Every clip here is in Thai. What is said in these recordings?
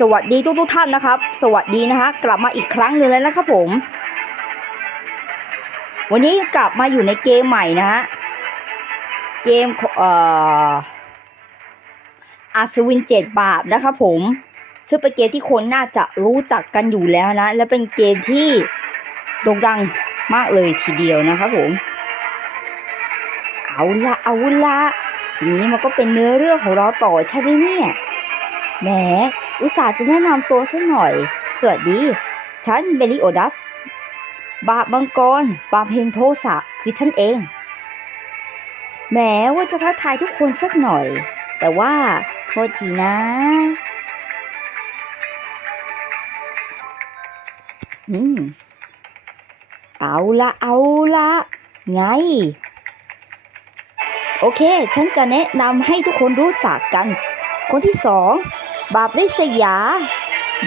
สวัสดีทุกทุกท่านนะครับ สวัสดีนะคะกลับมาอีกครั้งหนึ่งแล้วนะครับผม วันนี้กลับมาอยู่ในเกมใหม่นะฮะเกมเอ่ออาสวินเจ็ดบาทนะครับผม ซึ่งเป็นเกมที่คนน่าจะรู้จักกันอยู่แล้วนะ และเป็นเกมที่โด่งดังมากเลยทีเดียวนะครับผม เอาละเอาละทีนี้มันก็เป็นเนื้อเรื่องของเราต่อใช่ไหมเนี่ยแหม อุตส่าห์จะแนะนำตัวสักหน่อย สวัสดี ฉันเบลิโอดัส บาปบังกร บาปเฮงโทสะคือฉันเองแหมว่าจะทักทายทุกคนสักหน่อย แต่ว่าโทษทีนะ อืม เอาละเอาละไง โอเค ฉันจะแนะนำให้ทุกคนรู้จักกัน คนที่สอง บาปริษยา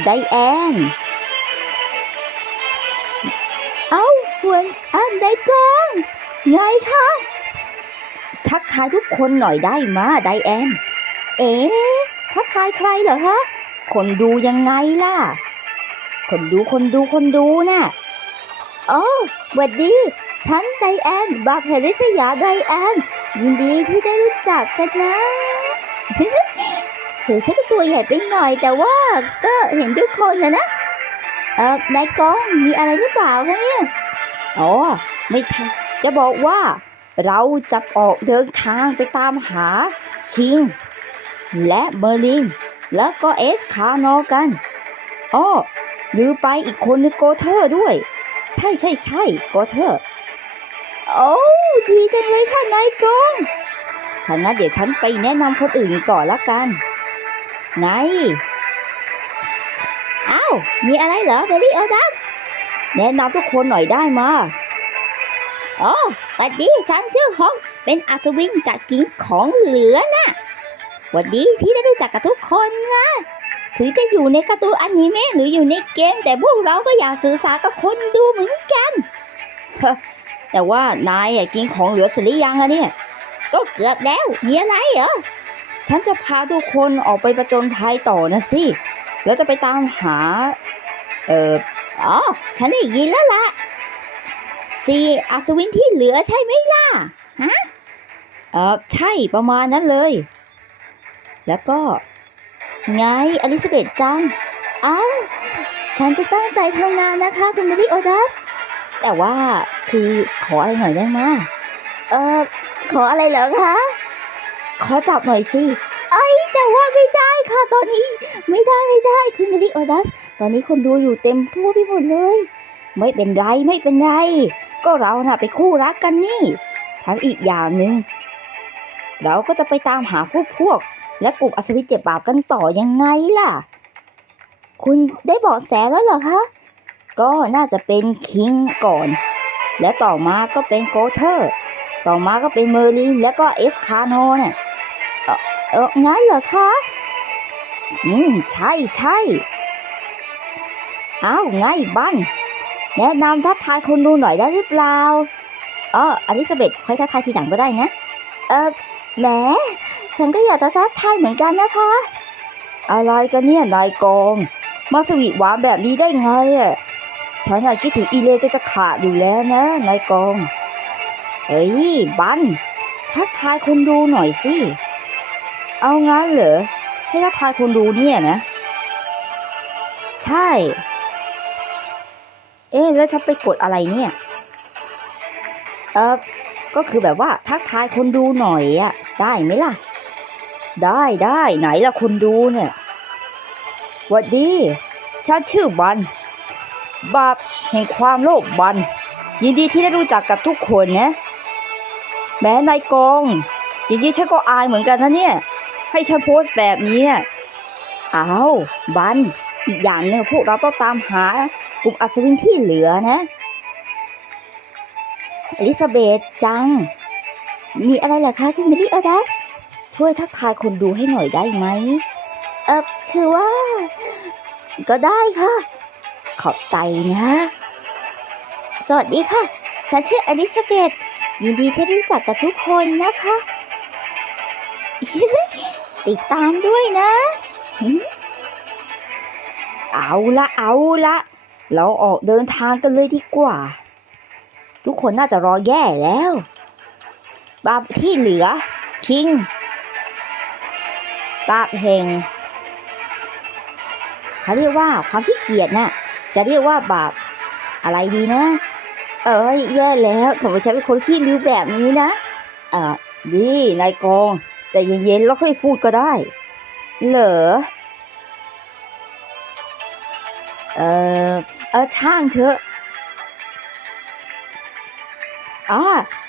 ไดแอน เอ้าหวนอันไดกองไงคะ ทักทายทุกคนหน่อยได้มาไดแอน เอ๊ทักทายใครเหรอคะ คนดูยังไงล่ะ คนดูคนดูคนดูน่ะโอ้หวัดดี ฉันไดแอน บาปริษยาไดแอน ยินดีที่ได้รู้จักกันนะ ถึงฉันตัวใหญ่ไปหน่อย แต่ว่าก็เห็นทุกคนนะนะเออนายกองมีอะไรหรือเปล่าคะเนี่ยอ๋อไม่ใช่จะบอกว่าเราจะออกเดินทางไปตามหาคิง และเมอร์ลิน แล้วก็เอสคาร์นอกันอ้อลืมไปอีกคนนึงโกเทอร์ด้วย ใช่ใช่ใช่โกเทอร์โอ้ดีจังเลยค่ะนายกองถ้างั้นเดี๋ยวฉันไปแนะนำคนอื่นก่อนละกัน ไงอ้าวมีอะไรเหรอเบลลี่เอลดัสแนะนำทุกคนหน่อยได้มาอ๋อสวัสดีฉันชื่อฮองเป็นอัศวินจากกิ่งของเหลือน่ะสวัสดีที่ได้รู้จักกับทุกคนนะถึงจะอยู่ในการ์ตูนอนิเมะหรืออยู่ในเกม แต่พวกเราก็อยากสื่อสารกับคนดูเหมือนกันแต่ว่านายอะกินของเหลือเสร็จหรือยังอะเนี่ย ก็เกือบแล้วมีอะไรเหรอ ฉันจะพาทุกคนออกไปประจนภัยต่อนะสิ แล้วจะไปตามหา เอ่อ อ๋อ ฉันได้ยินแล้วละสี่อัศวินที่เหลือใช่ไหมล่ะ ฮะ เออใช่ประมาณนั้นเลย แล้วก็ ไงอลิซาเบธจังอ้าวฉันจะตั้งใจทำงานนะคะ คุณเมรี่โอดัส แต่ว่าคือขออะไรหน่อยได้ไหมเออขออะไรเหรอคะ ขอจับหน่อยสิไอ้ยแต่ว่าไม่ได้ค่ะตอนนี้ ไม่ได้ไม่ได้คุณเมรี่โอดัส ตอนนี้คนดูอยู่เต็มทั่วไปหมดเลย ไม่เป็นไรไม่เป็นไร ก็เราน่ะไปคู่รักกันนี่ทั้งอีกอย่างหนึ่งเราก็จะไปตามหาพวกพวก และกลุ่มอัศวิเจ็บบาปกันต่อยังไงล่ะ คุณได้เบาะแสแล้วเหรอคะ ก็น่าจะเป็นคิงก่อน และต่อมาก็เป็นโกเทอร์ ต่อมาก็เป็นเมอร์ลิน แล้วก็เอสคาโนเนี่ย เอองั้นเหรอคะ อืม ใช่ใช่เอ้าไงบันแนะนำทักทายคนดูหน่อยได้หรือเปล่าอ๋ออลิซาเบธค่อยทักทายทีหลังก็ได้นะ เออแหมฉันก็อยากจะทักทายเหมือนกันนะคะ อะไรกันเนี่ยนายกองมาสวีทหวานแบบนี้ได้ไงอะฉันอะคิดถึงอีเลจะจะขาดอยู่แล้วนะนายกอง เฮ้ยบันทักทายคนดูหน่อยสิ เอางั้นเหรอให้ทักทายคนดูเนี่ยนะ ใช่ เอ๊ะแล้วฉันไปกดอะไรเนี่ย เออก็คือแบบว่าทักทายคนดูหน่อยอะได้ไหมล่ะ ได้ได้ไหนล่ะคนดูเนี่ยหวัดดีฉันชื่อบัน บาปแห่งความโลภบัน ยินดีที่ได้รู้จักกับทุกคนนะ แม้นายกองย่างนี้ฉันก็อายเหมือนกันนะเนี่ย ให้ฉันโพสต์แบบนี้อะอ้าวบัน อีกอย่างหนึ่งพวกเราต้องตามหากลุ่มอัศวินที่เหลือนะอลิซาเบธจัง มีอะไรเหรอคะคุณเมลี่โอดัส ช่วยทักทายคนดูให้หน่อยได้ไหม เออคือว่า ก็ได้ค่ะ ขอบใจนะ สวัสดีค่ะ ฉันชื่ออลิซาเบธยินดีที่รู้จักกับทุกคนนะคะ ติดตามด้วยนะ เอาละเอาละ เราออกเดินทางกันเลยดีกว่า ทุกคนน่าจะรอแย่แล้วบาปที่เหลือ คิงบาปแหงเขาเรียกว่าความขี้เกียจน่ะจะเรียกว่าบาปอะไรดีนะ เอ้ยแย่แล้วทำไมฉันเป็นคนขี้ลืมแบบนี้นะอ่าดีนายกอง ใจเย็นๆแล้วค่อยพูดก็ได้ เหรอ เออเออช่างเถอะอ่า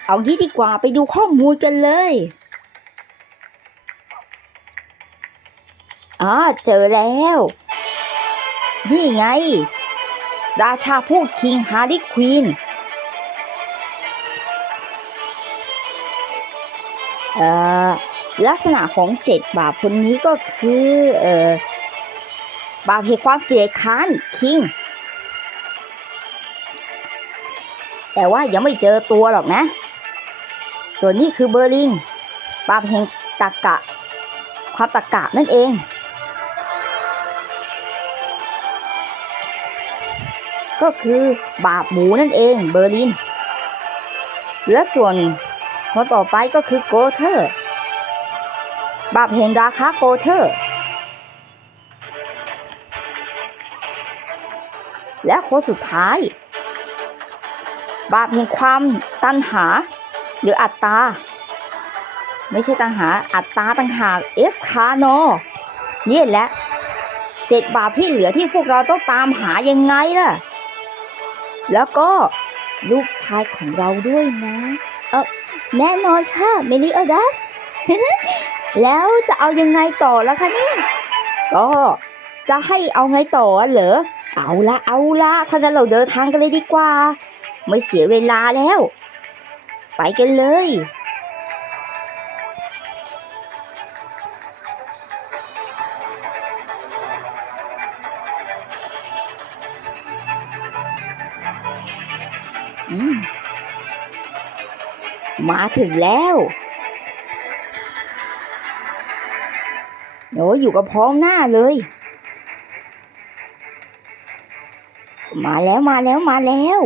เอางี้ดีกว่าไปดูข้อมูลกันเลยอ่าเจอแล้ว นี่ไง ราชาพูดคิงฮาร์รี่ควีนเอ่อ ลักษณะของเจ็ดบาปคนนี้ก็คือเอ่อบาปเหตุความเกลียดค้านคิง แต่ว่ายังไม่เจอตัวหรอกนะ ส่วนนี้คือเบอร์ลินบาปแห่งตะกะ ความตะกะนั่นเองก็คือบาปหมูนั่นเองเบอร์ลิน และส่วนคนต่อไปก็คือโกเทอร์ บาปแห่งราคาโกเทอร์ และโคสุดท้าย บาปแห่งความตัณหา หรืออัตตา ไม่ใช่ตัณหาอัตตาต่างหากเอสคาโนนี่แหละเจ็ดบาปที่เหลือที่พวกเราต้องตามหายังไงล่ะ แล้วก็ลูกชายของเราด้วยนะ เออแน่นอนค่ะเมลิโอดัส แล้วจะเอายังไงต่อล่ะคะเนี่ยก็จะให้เอาไงต่อเหรอเอาละเอาละถ้างั้นเราเดินทางกันเลยดีกว่า ไม่เสียเวลาแล้ว ไปกันเลยมมาถึงแล้ว โอ้อยู่กับพร้อมหน้าเลย มาแล้วมาแล้วมาแล้ว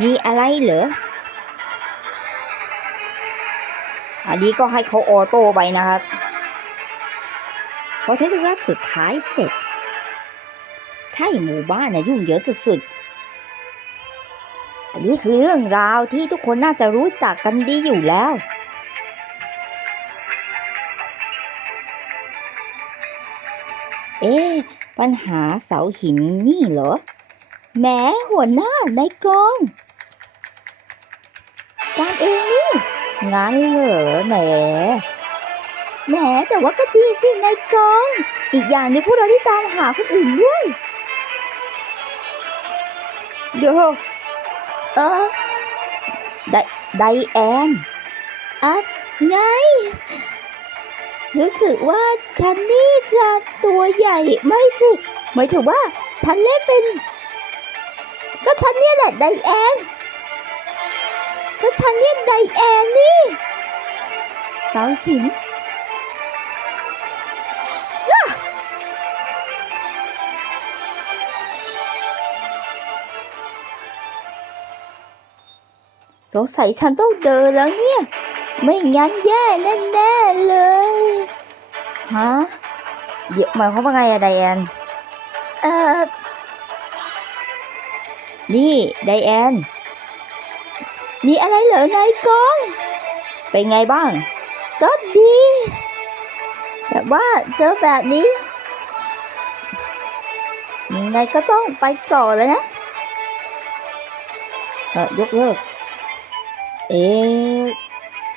มีอะไรเหรอ อันนี้ก็ให้เขาออโต้ไปนะครับพอใช้ธุระสุดท้ายเสร็จ ใช่หมู่บ้านนะยุ่งเหยิงสุดๆ อันนี้คือเรื่องราวที่ทุกคนน่าจะรู้จักกันดีอยู่แล้ว เอ๊ะปัญหาเสาหินนี่เหรอแหมหัวหน้าในกองการเองนี่งั้นเหรอแหมแหมแต่ว่าก็ดีสิในกอง อีกอย่างนึงพวกเราได้ตามหาคนอื่นด้วย เดี๋ยวเออไดไดแอนอะไง รู้สึกว่าฉันนี่จะตัวใหญ่ไม่สิหมายถึงว่าฉันเล่นเป็น ก็ฉันเนี่ยแหละไดแอนก็ฉันเนี่ยไดแอนนี่เสาหินสงสัยฉันต้องเดินแล้วเนี่ย ไม่งั้นแย่แน่ๆเลย ฮะเดี๋ยวหมายความว่าไงอะไดแอน เอ่อ นี่ไดแอน มีอะไรเหรอนายกอง เป็นไงบ้าง ก็ดีแต่ว่าเจอแบบนี้ ยังไงก็ต้องไปต่อเลยนะเออยกเลิก เอ๊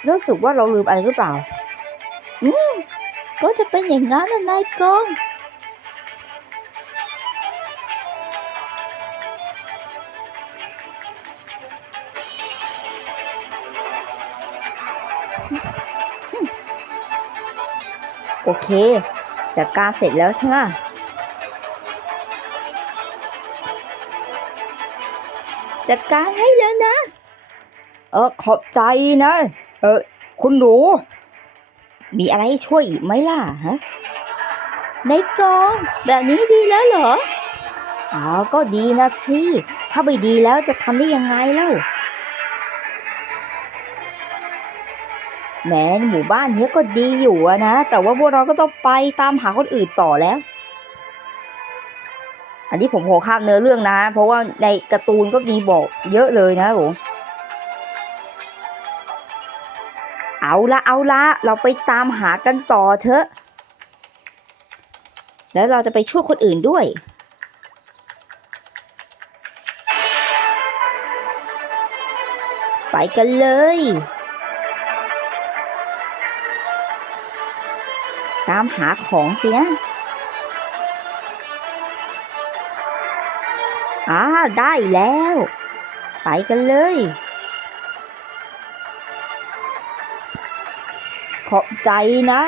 รู้สึกว่าเราลืมอะไรหรือเปล่า อืม ก็จะเป็นอย่างนั้นนะนายกองโอเคจัดการเสร็จแล้วใช่ไหมจัดการให้แล้วนะ เออขอบใจนะ เออ คุณหนู มีอะไรช่วยอีกไหมล่ะฮะในกองแบบนี้ดีแล้วเหรออ๋อก็ดีนะสิถ้าไม่ดีแล้วจะทำได้ยังไงเล่าแหม้หมู่บ้านเนี้ยก็ดีอยู่นะ แต่ว่าพวกเราก็ต้องไปตามหาคนอื่นต่อแล้ว อันนี้ผมขอข้ามเนื้อเรื่องนะ เพราะว่าในการ์ตูนก็มีบอกเยอะเลยนะผม เอาละเอาละเราไปตามหากันต่อเถอะ แล้วเราจะไปช่วยคนอื่นด้วย ไปกันเลย ตามหาของสินะอ่าได้แล้ว ไปกันเลย ขอบใจนะ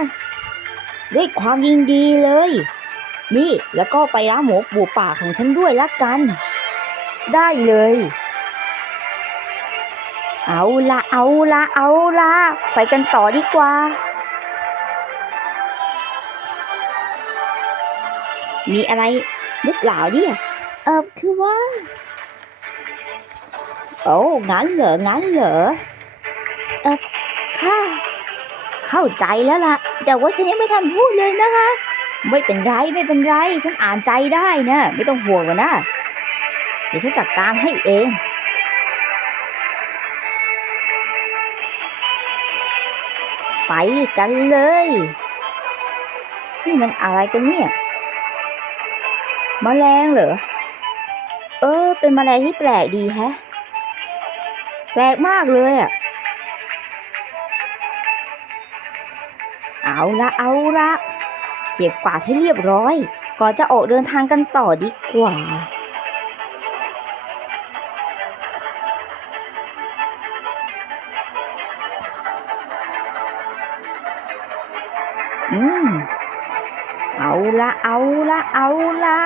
ด้วยความยินดีเลย นี่แล้วก็ไปร้านหมูปูป่าของฉันด้วยละกัน ได้เลย เอาละเอาละเอาละไปกันต่อดีกว่า มีอะไรหรือเปล่าเนี่ยเออคือว่า โอ้งั้นเหรองั้นเหรอ เข้าใจแล้วล่ะ แต่ว่าฉันยังไม่ทันพูดเลยนะคะ ไม่เป็นไรไม่เป็นไร ฉันอ่านใจได้นะไม่ต้องห่วงหรอกนะ เดี๋ยวฉันจัดการให้เองไปกันเลย นี่มันอะไรกันเนี่ยมแมลงเหรอ เออ เป็นแมลงที่แปลกดีแฮะ แปลกมากเลยอะ เอาละเอาละเก็บกวาดให้เรียบร้อย ก่อนจะออกเดินทางกันต่อดีกว่า อืม เอาละเอาละเอาละ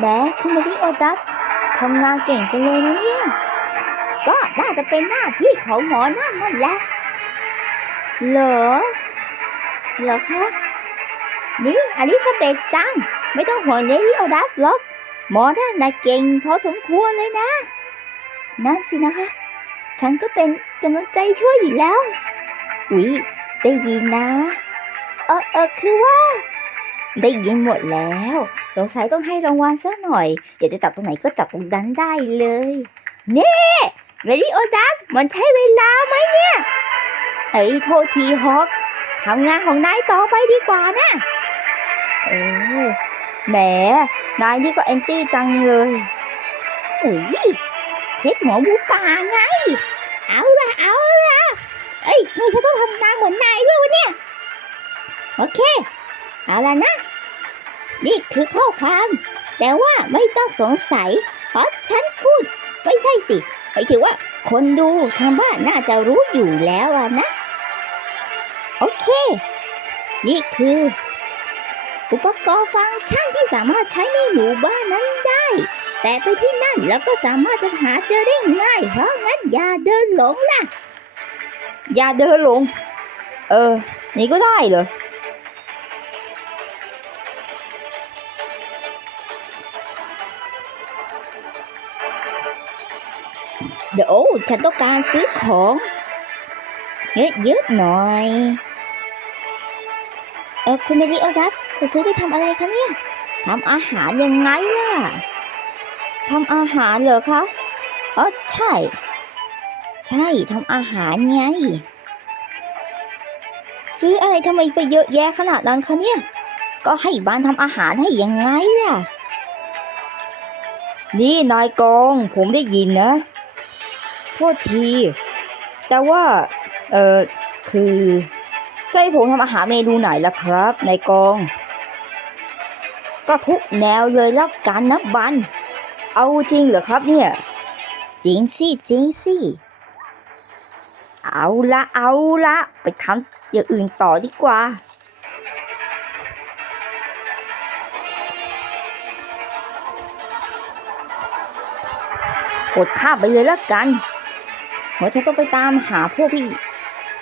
แดคุณมาริโอดัส ทำงานเก่งจังเลยนะเนี่ย ก็น่าจะเป็นหน้าที่ของหมอนั่นนั่นแหละ เหรอ เหรอคะ นี่อลิซาเบธจัง ไม่ต้องห่วงเลลิโอดัสหรอกหมอนั่นน่ะเก่งพอสมควรเลยนะ นั่นสินะคะ ฉันก็เป็นกำลังใจช่วยอยู่แล้ว อุ๊ย ได้ยินนะ เออเออคือว่า ได้ยินหมดแล้ว งสัยต้องให้รางวัลสักหน่อย อยากจะจับตรงไหนก็จับตรงนั้นได้เลย เน่เวลิโอดัสมันใช้เวลาไหมเนี่ยเอ้ยโทษทีฮอกทำงานของนายต่อไปดีกว่านะเออแหมนายนี่ก็แอนตี้จังเลยเอ้ยเช็คหมอหมูป่าไง เอาละเอาละเอ้ยทำไมฉันต้องทำงานเหมือนนายด้วยวะเนี่ย โอเค เอาละนะ นี่คือข้อความ แต่ว่าไม่ต้องสงสัย เพราะฉันพูด ไม่ใช่สิหมายถึงว่า คนดูทางบ้านน่าจะรู้อยู่แล้วนะ โอเค นี่คือ อุปกรณ์ฟังก์ชันที่สามารถใช้ในหมู่บ้านนั้นได้ แต่ไปที่นั่นแล้วก็สามารถจะหาเจอได้ง่าย เพราะงั้นอย่าเดินหลงล่ะ อย่าเดินหลง เออ นี่ก็ได้เหรอ เดี๋ยวฉันต้องการซื้อของ เยอะๆหน่อย เออคุณเมดิโอดัสจะซื้อไปทำอะไรคะเนี่ยทำอาหารยังไงล่ะทำอาหารเหรอคะอ๋อใช่ ใช่ทำอาหารไง ซื้ออะไรทำไมไปเยอะแยะขนาดนั้นคะเนี่ย ก็ให้บ้านทำอาหารให้ยังไงล่ะนี่นายกองผมได้ยินนะ ทษที แต่ว่า เออคือใจะให้ผมทำอาหารเมนูไหนล่ะครับนายกอง ก็ทุกแนวเลยแล้วกันนะบัน เอาจริงเหรอครับเนี่ย จริงสิจริงสิ เอาละเอาละไปทำอย่างอื่นต่อดีกว่าโอดข้ามไปเลยและกัน เพราะฉันต้องไปตามหาพวกพี่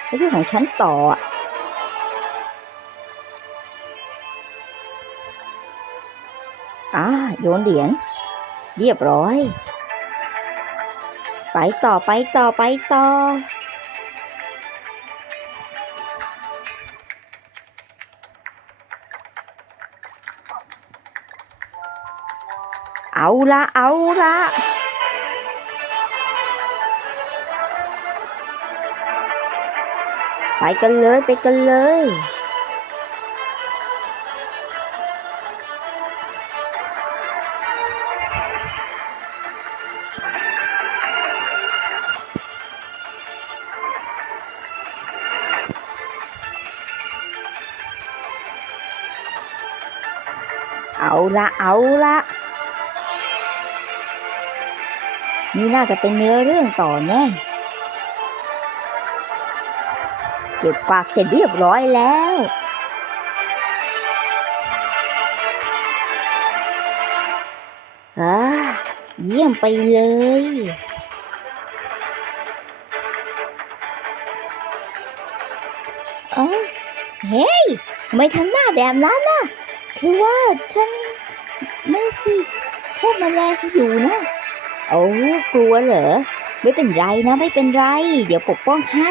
พวกพี่ของฉันต่ออะอ่าโยนเหรียญเรียบร้อย ไปต่อไปต่อไปต่อ เอาละเอาละ ไปกันเลยไปกันเลยเอาละเอาละนี่น่าจะเป็นเนื้อเรื่องต่อแน่ เก็บปากเสร็จเรียบร้อยแล้ว อ่า เยี่ยมไปเลย เออเฮ้ยทำไมทำหน้าแบบนั้นนะคือว่าฉันไม่สิพวกแมลงอยู่นะ โอ้กลัวเหรอ ไม่เป็นไรนะ ไม่เป็นไร เดี๋ยวปกป้องให้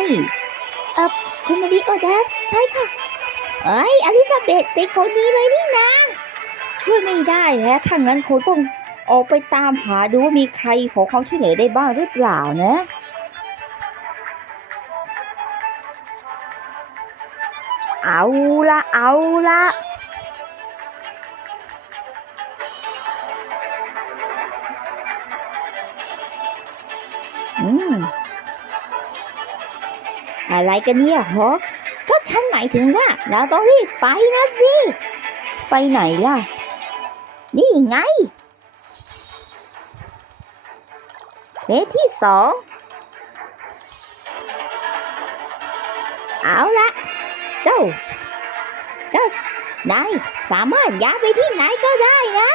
เออ คุณมาริโอดัสใช่ค่ะเอ้ยอลิซาเบธเป็นคนนี้เลยนี่นะ ช่วยไม่ได้แฮะถ้างั้นคงต้องออกไปตามหาดูว่ามีใครขอความช่วยเหลือได้บ้างหรือเปล่านะเอาละเอาละอืม อะไรกันเนี่ยฮะก็ฉันหมายถึงว่าเราต้องรีบไปนะสิ ไปไหนล่ะ นี่ไงเฟสที่สอง เอาละเจ้าเจ้านายสามารถย้ายไปที่ไหนก็ได้นะ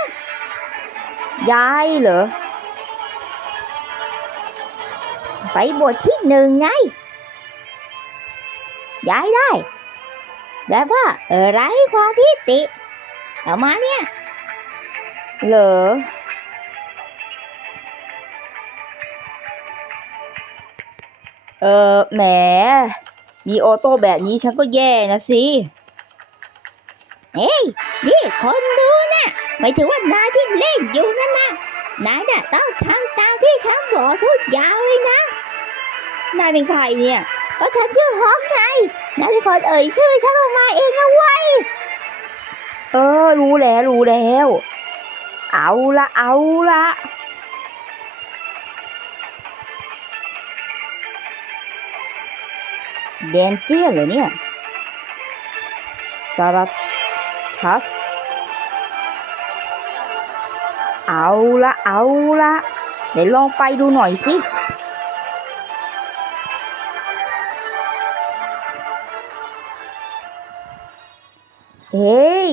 ย้ายเหรอ ไปบทที่หนึ่งไง ย้ายได้ แบบว่าไร้ความทิฏฐิเอามาเนี่ย เหรอเออแหม มีออโต้แบบนี้ฉันก็แย่นะสิเฮ้ยนี่คนดูนะหมายถึงว่านายที่เล่นอยู่นั่นนะนายน่ะต้องทำตามที่ฉันบอกทุกอย่างเลยนะ นายเป็นใครเนี่ย ก็ฉันชื่อฮอกไงนายเป็นคนเอ่ยชื่อฉันออกมาเองนะเวะเออ รู้แล้วรู้แล้ว เอาละเอาละแดนเจียเหรอเนี่ยสารัทัสเอาละเอาละเดี๋ยวลองไปดูหน่อยสิ เฮ้ย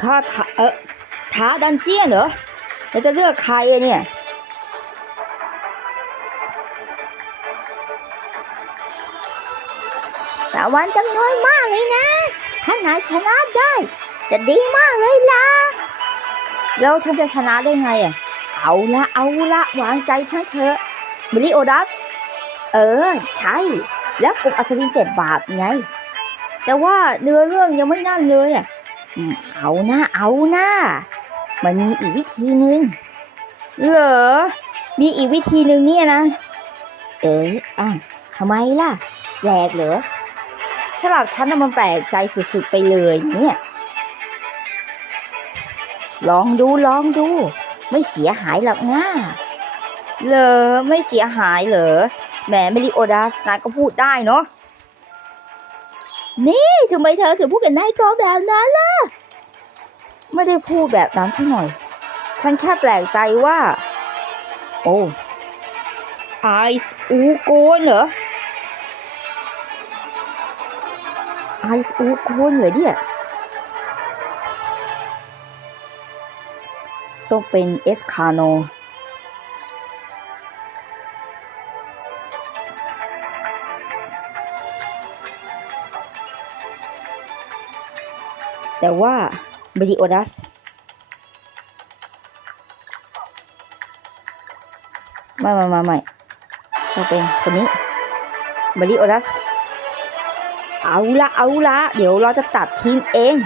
ข้าท้าเออท้าดันเจี้ยนเหรอแล้วจะเลือกใครอะเนี่ยแต่วันจำนวนมากเลยนะ ถ้านายชนะได้ จะดีมากเลยล่ะ แล้วฉันจะชนะได้ไงอะ เอาละเอาละวางใจฉันเถอะมิลิโอดัส เออ ใช่ แล้วกลุ่มอัศวินเจ็ดบาทไง แต่ว่าเนื้อเรื่องยังไม่นั่นเลยอะเอาหน้าเอาหน้า มันมีอีกวิธีหนึ่งเหรอ มีอีกวิธีหนึ่งเนี่ยนะ เอออะทำไมล่ะแปลกเหรอสำหรับฉันน่ะมันแปลกใจสุดๆไปเลยเนี่ย ลองดูลองดู ไม่เสียหายหรอกนะเหรอไม่เสียหายเหรอ แหมเมลิโอดัสนายก็พูดได้เนาะ นี่ทำไมเธอถึงพูดกับนายจอแบบนั้นล่ะ ไม่ได้พูดแบบนั้นซะหน่อย ฉันแค่แปลกใจว่า โอ้ไอซ์อูโกนเหรอ ไอซ์อูโกนเหรอเนี่ยต้องเป็นเอสคาโน แต่ว่าบริโอดัสไม่ไม่ไม่ไม่ต้องเป็นคนนี้บริโอดัสเอาละเอาละเดี๋ยวเราจะตัดทีมเอง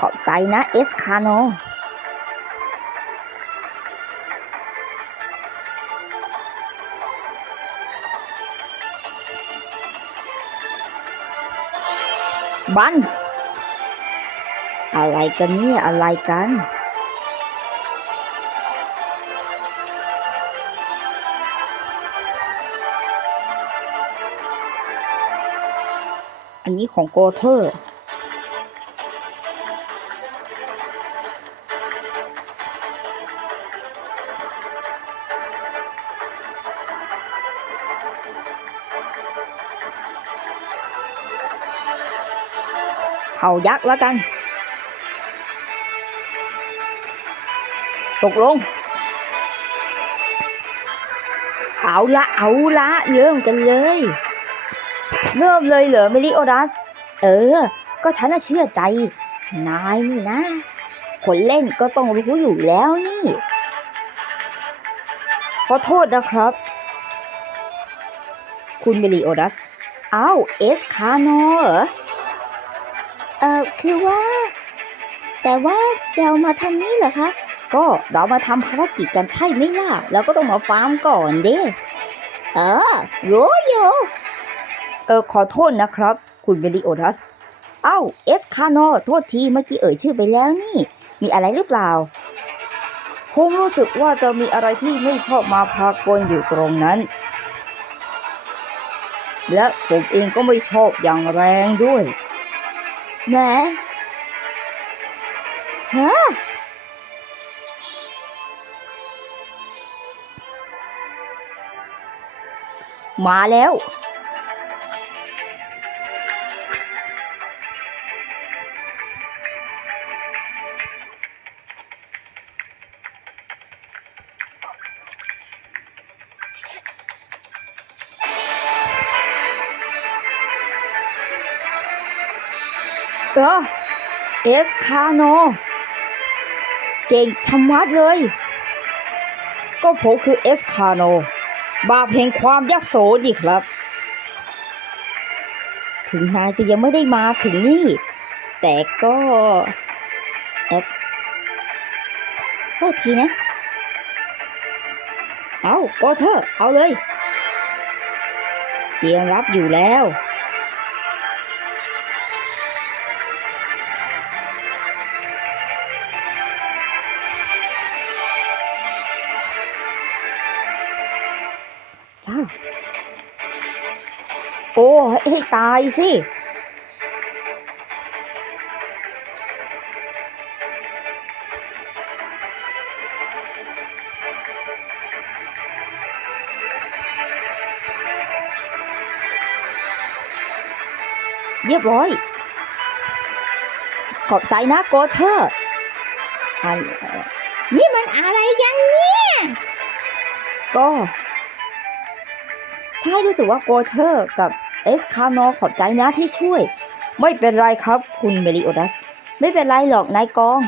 ขอบใจนะเอสคาโน บัน อะไรกันเนี่ย อะไรกัน อันนี้ของโกเทอร์ เผายักษ์แล้วกัน ตกลง เอาละเอาละเริ่มกันเลย เริ่มเลยเหรอเมลิโอดัส เออ ก็ฉันน่ะเชื่อใจ นายนี่นะ คนเล่นก็ต้องรู้อยู่แล้วนี่ ขอโทษนะครับ คุณเมลิโอดัส อ้าวเอสคาโนเหรอ เออคือว่า แต่ว่าเรามาทำนี้เหรอคะ ก็เรามาทำภารกิจกันใช่ไหมล่ะแล้วก็ต้องมาฟาร์มก่อนเด้เออรู้อยู่เออขอโทษนะครับ คุณเบลิโอทัสเอ้าเอสคาโนโทษทีเมื่อกี้เอ่ยชื่อไปแล้วนี่ มีอะไรหรือเปล่าผมรู้สึกว่าจะมีอะไรที่ไม่ชอบมาพากลอยู่ตรงนั้น และผมเองก็ไม่ชอบอย่างแรงด้วย แหมฮ สคาโน เก่งชะมัดเลย ก็ผมคือเอสคาโน บาปแห่งความยักโสดิครับ ถึงนายจะยังไม่ได้มาถึงนี่ แต่ก็เออโทษทีนะ เอาก็เถอเอาเลย เตรียมรับอยู่แล้ว ให้ตายสิเรียบร้อย ขอบใจนะโกเทอร์นเอ่อนี่มันอะไรกันเนี่ย ก็ ถ้าให้รู้สึกว่าโกเทอร์กับ เอสคาโนขอบใจนะที่ช่วย ไม่เป็นไรครับคุณเมลิโอดัส ไม่เป็นไรหรอกนายกอง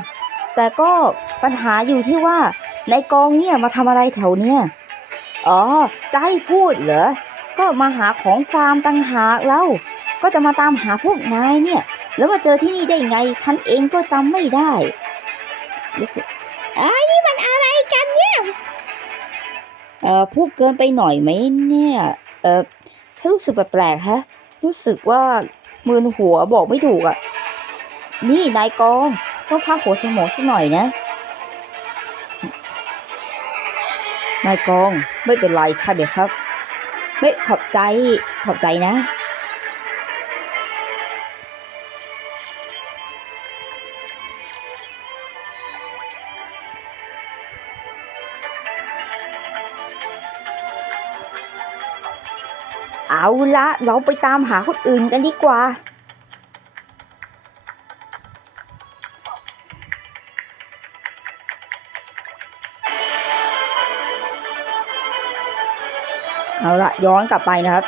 แต่ก็ปัญหาอยู่ที่ว่านายกองเนี่ยมาทำอะไรแถวเนี่ยอ๋อจะให้พูดเหรอ ก็มาหาของฟาร์มต่างหากแล้วก็จะมาตามหาพวกนายเนี่ย แล้วมาเจอที่นี่ได้ไงฉันเองก็จำไม่ได้รู้สึกอ้ยนี่มันอะไรกันเนี่ย เอ่อพูดเกินไปหน่อยไหมเนี่ย เออ ฉันรู้สึกแปลกๆฮะ รู้สึกว่ามือหัวบอกไม่ถูกอะ่ะ นี่นายกองต้องพักหัวสมองสักหน่อยนะ นายกองไม่เป็นไรใช่ไหมครับ ไม่ขอบใจขอบใจนะ เอาละเราไปตามหาคนอื่นกันดีกว่า เอาละย้อนกลับไปนะครับ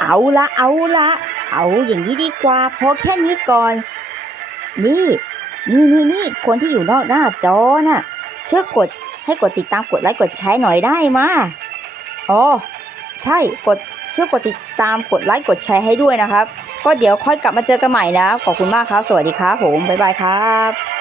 เอาละเอาละเอาอย่างนี้ดีกว่าพอแค่นี้ก่อน นี่ นี่นี่นี่คนที่อยู่นอกหน้าจอน่ะช่วยกด ให้กดติดตามกดไลค์กดแชร์หน่อยได้มาอ๋อใช่กดช่วยกดติดตามกดไลค์กดแชร์ให้ด้วยนะครับ ก็เดี๋ยวค่อยกลับมาเจอกันใหม่นะขอบคุณมากครับ สวัสดีครับผมบ๊ายบายครับ